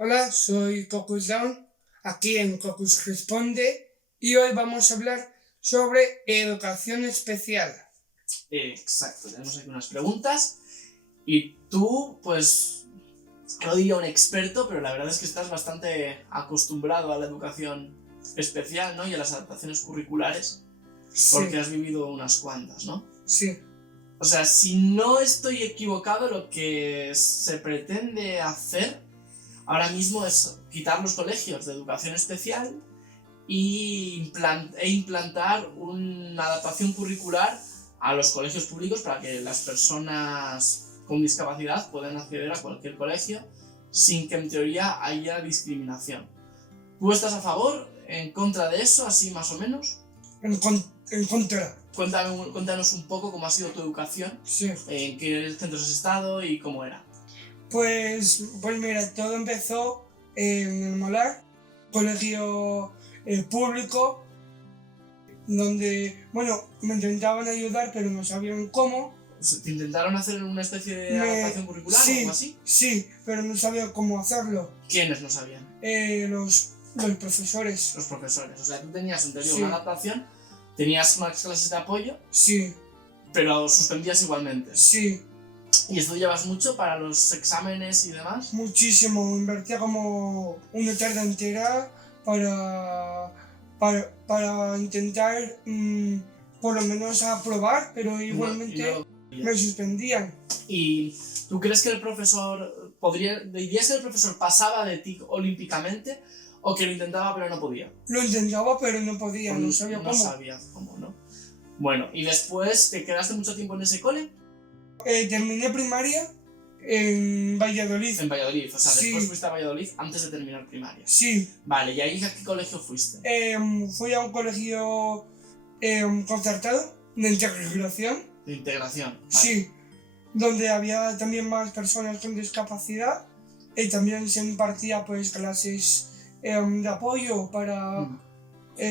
Hola, soy Cocus Down, aquí en Cocus Responde, y hoy vamos a hablar sobre educación especial. Exacto, tenemos aquí unas preguntas y tú, pues, no diría un experto, pero la verdad es que estás bastante acostumbrado a la educación especial, ¿no? Y a las adaptaciones curriculares, porque Sí, has vivido unas cuantas, ¿no? sí, O sea, si no estoy equivocado, lo que se pretende hacer ahora mismo es quitar los colegios de educación especial e implantar una adaptación curricular a los colegios públicos para que las personas con discapacidad puedan acceder a cualquier colegio sin que en teoría haya discriminación. ¿Tú estás a favor, en contra de eso, así más o menos? en contra. Cuéntanos un poco cómo ha sido tu educación, Sí. en qué centros has estado y cómo era. Pues mira, todo empezó en el Molar, colegio público, donde, me intentaban ayudar, pero no sabían cómo. ¿Te intentaron hacer una especie de adaptación curricular o algo así? Sí, pero no sabía cómo hacerlo. ¿Quiénes no sabían? Los profesores. Los profesores. O sea, tú tenías en teoría Sí. una adaptación, tenías unas clases de apoyo, Sí, pero suspendías igualmente. sí, ¿Y estudiabas mucho para los exámenes y demás? muchísimo. Invertía como una tarde entera para intentar por lo menos aprobar, pero igualmente me suspendían. ¿Y tú crees que el profesor dirías que el profesor pasaba de ti olímpicamente o que lo intentaba pero no podía? Lo intentaba, pero no podía, no sabía cómo. No sabía cómo, ¿no? Bueno, ¿y después te quedaste mucho tiempo en ese cole? Terminé primaria en Valladolid. En Valladolid, o sea, Sí. después fuiste a Valladolid antes de terminar primaria. Sí. Vale, ¿y ahí a qué colegio fuiste? Fui a un colegio concertado de integración. De integración. Vale. Sí, donde había también más personas con discapacidad y también se impartía pues clases de apoyo para...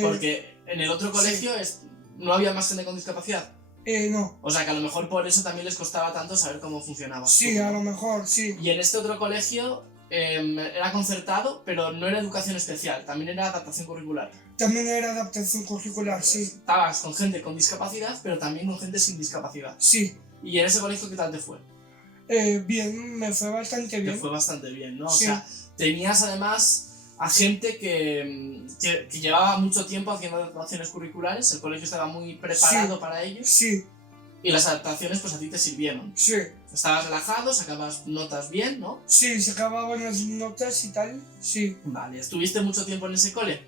Porque en el otro colegio no había más gente con discapacidad. No. O sea que a lo mejor por eso también les costaba tanto saber cómo funcionaba. Sí, a lo mejor, sí. Y en este otro colegio era concertado, pero no era educación especial, también era adaptación curricular. También era adaptación curricular, sí. Estabas con gente con discapacidad, pero también con gente sin discapacidad. Sí. ¿Y en ese colegio qué tal te fue? Bien, me fue bastante bien. Te fue bastante bien, ¿no? Sí. O sea, tenías además a gente que llevaba mucho tiempo haciendo adaptaciones curriculares, el colegio estaba muy preparado para ello. Sí. Y las adaptaciones pues a ti te sirvieron. Sí. Estabas relajado, sacabas notas bien, ¿no? Sí, sacaba buenas notas y tal, sí. Vale, ¿estuviste mucho tiempo en ese cole?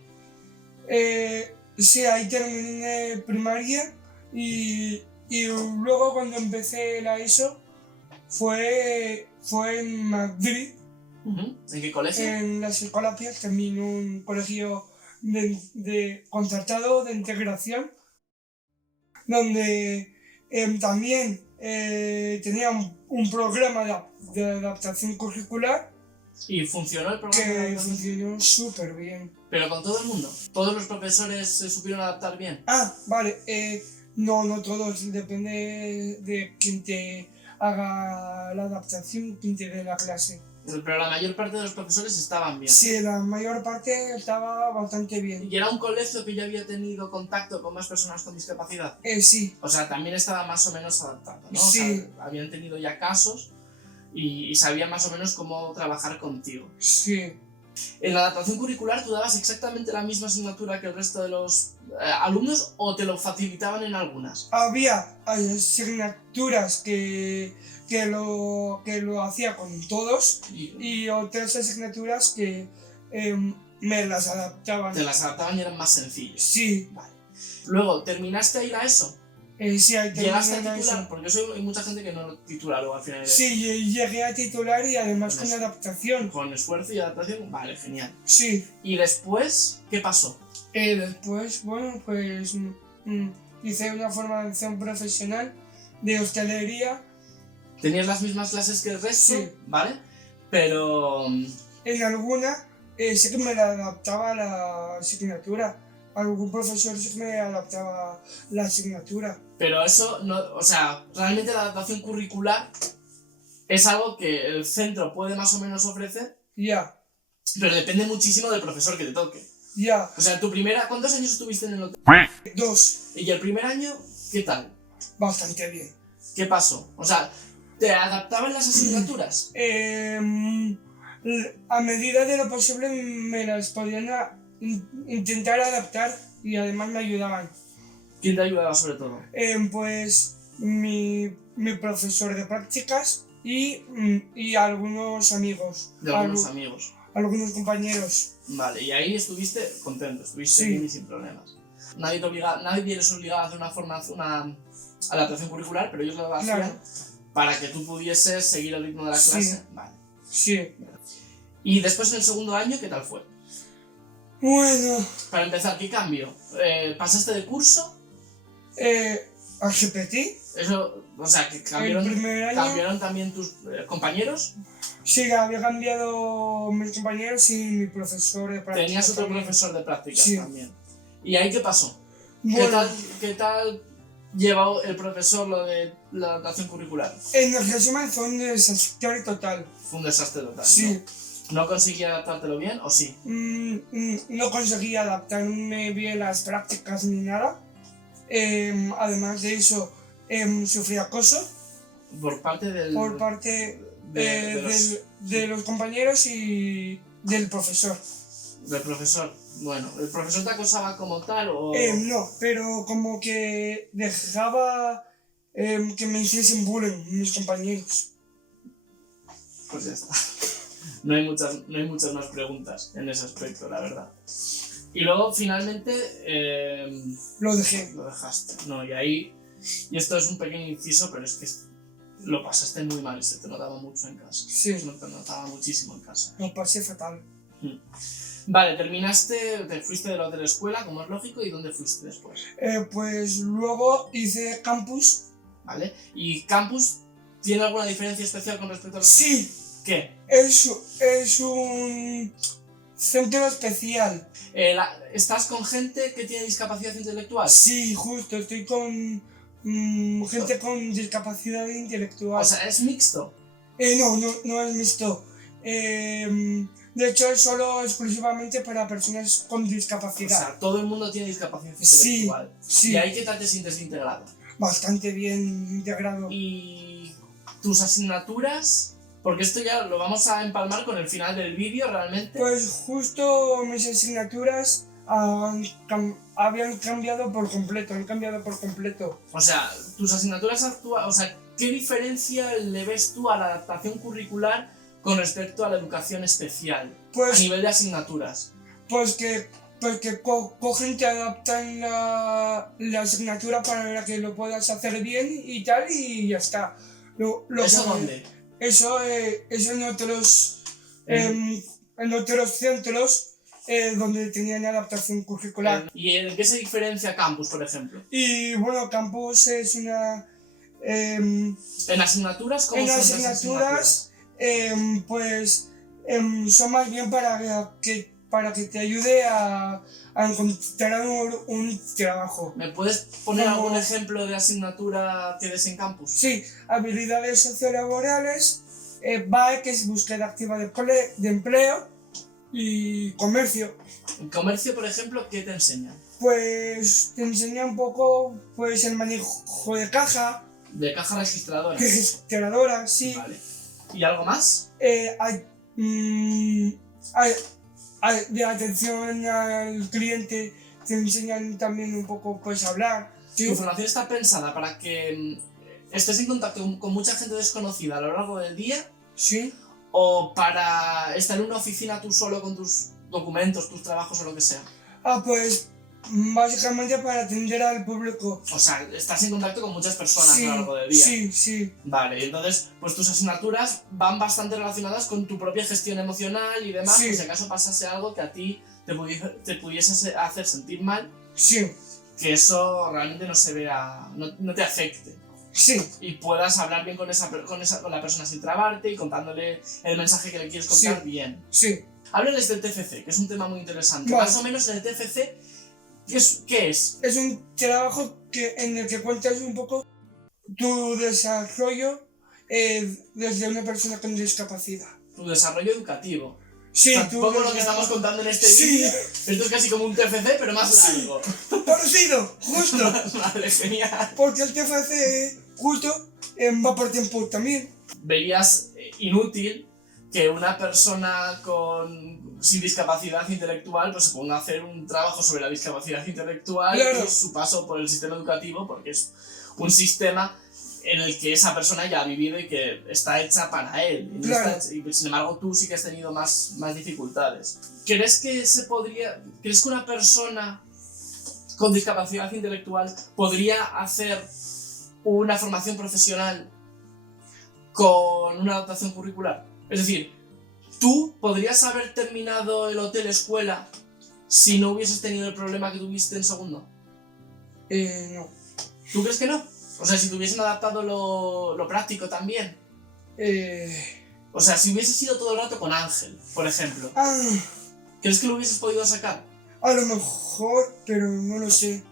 Sí, ahí terminé primaria y luego cuando empecé la ESO fue en Madrid. ¿En qué colegio? En las Escolas Pías, también un colegio de concertado de integración, donde también tenía un programa de adaptación curricular. ¿Y funcionó el programa? Que funcionó súper bien. ¿Pero con todo el mundo? ¿Todos los profesores se supieron adaptar bien? Ah, vale. No todos. Depende de quién te haga la adaptación, quién te dé la clase. Pero la mayor parte de los profesores estaban bien. Sí, la mayor parte estaba bastante bien. ¿Y era un colegio que ya había tenido contacto con más personas con discapacidad? Sí. O sea, también estaba más o menos adaptado, ¿no? Sí. O sea, habían tenido ya casos y sabían más o menos cómo trabajar contigo. Sí. ¿En la adaptación curricular tú dabas exactamente la misma asignatura que el resto de los alumnos o te lo facilitaban en algunas? Había asignaturas que lo hacía con todos y otras asignaturas que me las adaptaban. Te las adaptaban y eran más sencillas. Sí. Vale. Luego, ¿terminaste a ir a eso? Sí, ahí ¿Llegaste a titular? Porque hay mucha gente que no titula luego al final. Sí, llegué a titular y además con adaptación. Con esfuerzo y adaptación, vale, genial. Sí. ¿Y después qué pasó? Después, pues hice una formación profesional de hostelería. ¿Tenías las mismas clases que el resto? Sí. ¿Vale? Pero... En alguna sí que me la adaptaba la asignatura. Algún profesor sí que me adaptaba la asignatura. Pero eso no, o sea, realmente la adaptación curricular es algo que el centro puede más o menos ofrecer. Ya. Pero depende muchísimo del profesor que te toque. Ya, O sea, ¿cuántos años estuviste en el hotel? 2, Y el primer año, ¿qué tal? bastante bien. ¿Qué pasó? O sea, ¿te adaptaban las asignaturas? A medida de lo posible me las podían intentar adaptar y además me ayudaban. ¿Quién te ayudaba sobre todo? Pues mi profesor de prácticas y algunos amigos. De algunos amigos. Algunos compañeros. Vale, y ahí estuviste contento, estuviste Sí. bien y sin problemas. Nadie les obligaba a hacer una adaptación curricular, pero ellos lo hacían Claro. para que tú pudieses seguir el ritmo de la Sí. clase. Vale. Sí. Y después en el segundo año, ¿qué tal fue? Bueno, Para empezar, ¿qué cambio? ¿Pasaste de curso? a GPT, Eso, o sea, que el cambiaron, primer año, ¿cambiaron también tus compañeros? sí, había cambiado mis compañeros y mi profesor de prácticas. Tenías otro también. profesor de prácticas Sí. también. ¿Y ahí qué pasó? Bueno, ¿Qué tal llevó el profesor lo de la adaptación curricular? en el resumen fue un desastre total. Fue un desastre total, Sí. ¿no? ¿No conseguía adaptártelo bien o sí? No conseguí adaptarme bien las prácticas ni nada. Además de eso, sufrí acoso Por parte del... por parte de los compañeros y del profesor. del profesor. Bueno, ¿el profesor te acosaba como tal o...? No, pero como que dejaba que me hiciesen bullying mis compañeros. Pues ya está. No hay muchas más preguntas en ese aspecto, la verdad. Y luego, finalmente, Lo dejé. lo dejaste. No, y ahí... Y esto es un pequeño inciso, pero es que lo pasaste muy mal y se te notaba mucho en casa. Sí, Se te notaba muchísimo en casa. lo pasé fatal. Vale, te fuiste de la otra escuela, como es lógico, ¿y dónde fuiste después? Pues luego hice campus. ¿Vale? ¿Y campus tiene alguna diferencia especial con respecto a los... Sí, ¿Qué? es un centro especial. ¿Estás con gente que tiene discapacidad intelectual? Sí, justo, estoy con gente con discapacidad intelectual. O sea, ¿es mixto? No es mixto. De hecho, es solo exclusivamente para personas con O discapacidad. sea, todo el mundo tiene discapacidad Sí, intelectual. sí. ¿Y ahí qué tal te sientes integrado? Bastante bien integrado. ¿Y tus asignaturas? Porque esto ya lo vamos a empalmar con el final del vídeo, realmente. Pues justo mis asignaturas habían cambiado por completo, han cambiado por completo. O sea, tus asignaturas actuales... O sea, ¿qué diferencia le ves tú a la adaptación curricular con respecto a la educación especial? A Pues, nivel de asignaturas. pues que cogen, te adaptan la asignatura para que lo puedas hacer bien y tal, y ya está. ¿Eso dónde? Eso en otros centros donde tenían adaptación curricular. ¿Y en qué se diferencia Campus, por ejemplo? Y bueno, Campus es una... ¿En asignaturas? ¿Cómo en son las las asignaturas, pues son más bien para que te ayude a encontrar un trabajo. ¿Me puedes poner Como- algún ejemplo de asignatura que des en Campus? Sí, habilidades sociolaborales, que es búsqueda activa de empleo, y comercio. En comercio, por ejemplo, ¿qué te enseñan? Pues te enseña un poco pues el manejo de caja, De caja registradora. registradora, sí. Vale. ¿Y algo más? Hay, de atención al cliente te enseñan también un poco pues a hablar. ¿Sí? Tu formación está pensada para que estés en contacto con mucha gente desconocida a lo largo del día, Sí. o para estar en una oficina tú solo con tus documentos, tus trabajos o lo que sea. Pues básicamente para atender al público. O sea, estás en contacto con muchas personas Sí, a lo largo del día. sí. Vale, y entonces, pues tus asignaturas van bastante relacionadas con tu propia gestión emocional y demás, Sí. por si acaso pasase algo que a ti te pudiese hacer sentir mal, Sí, que realmente no se vea, no te afecte. sí, Y puedas hablar bien con la persona sin trabarte y contándole el mensaje que le quieres contar Sí. bien. sí. Háblales del TFC, que es un tema muy interesante. Vale. Más o menos en el TFC, ¿qué es? Es un trabajo en el que cuentas un poco tu desarrollo desde una persona con discapacidad. Tu desarrollo educativo. Sí, Tampoco lo que estamos contando en este Sí. vídeo. Esto es casi como un TFC, pero más largo. Parecido, justo. Vale, genial. Porque el TFC justo va por tiempo también. Verías inútil que una persona sin discapacidad intelectual pues se ponga a hacer un trabajo sobre la discapacidad intelectual Claro. y su paso por el sistema educativo, porque es un sistema en el que esa persona ya ha vivido y que está hecha para él. Y, Claro. y sin embargo tú sí que has tenido más dificultades. ¿Crees que una persona con discapacidad intelectual podría hacer una formación profesional con una adaptación curricular? Es decir, ¿tú podrías haber terminado el hotel escuela si no hubieses tenido el problema que tuviste en segundo? No. ¿Tú crees que no? O sea, si te hubiesen adaptado lo práctico también. O sea, si hubieses ido todo el rato con Ángel, por ejemplo, ¿crees que lo hubieses podido sacar? A lo mejor, pero no lo sé.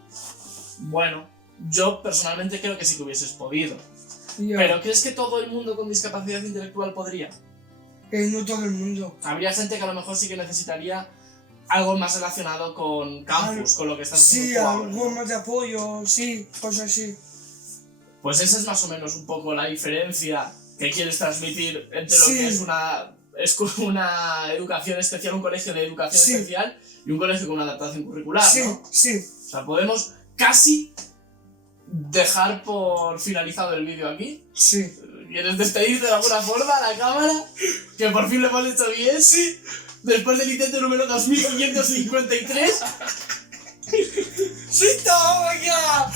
Bueno, yo personalmente creo que sí que hubieses podido. Ya. ¿Pero crees que todo el mundo con discapacidad intelectual podría? No todo el mundo. Habría gente que a lo mejor sí que necesitaría algo más relacionado con campus, con lo que estás Sí, haciendo tú ahora, algo ¿no? más de apoyo, sí, cosas así. Pues esa es más o menos un poco la diferencia que quieres transmitir entre lo Sí. que es una educación especial, un colegio de educación Sí. especial y un colegio con una adaptación curricular, Sí, ¿no? sí. O sea, podemos casi dejar por finalizado el vídeo aquí. Sí. ¿Quieres despedirte de alguna forma a la cámara? Que por fin lo hemos hecho bien. Sí. Después del intento número 2553. ¡Sí, toma ya!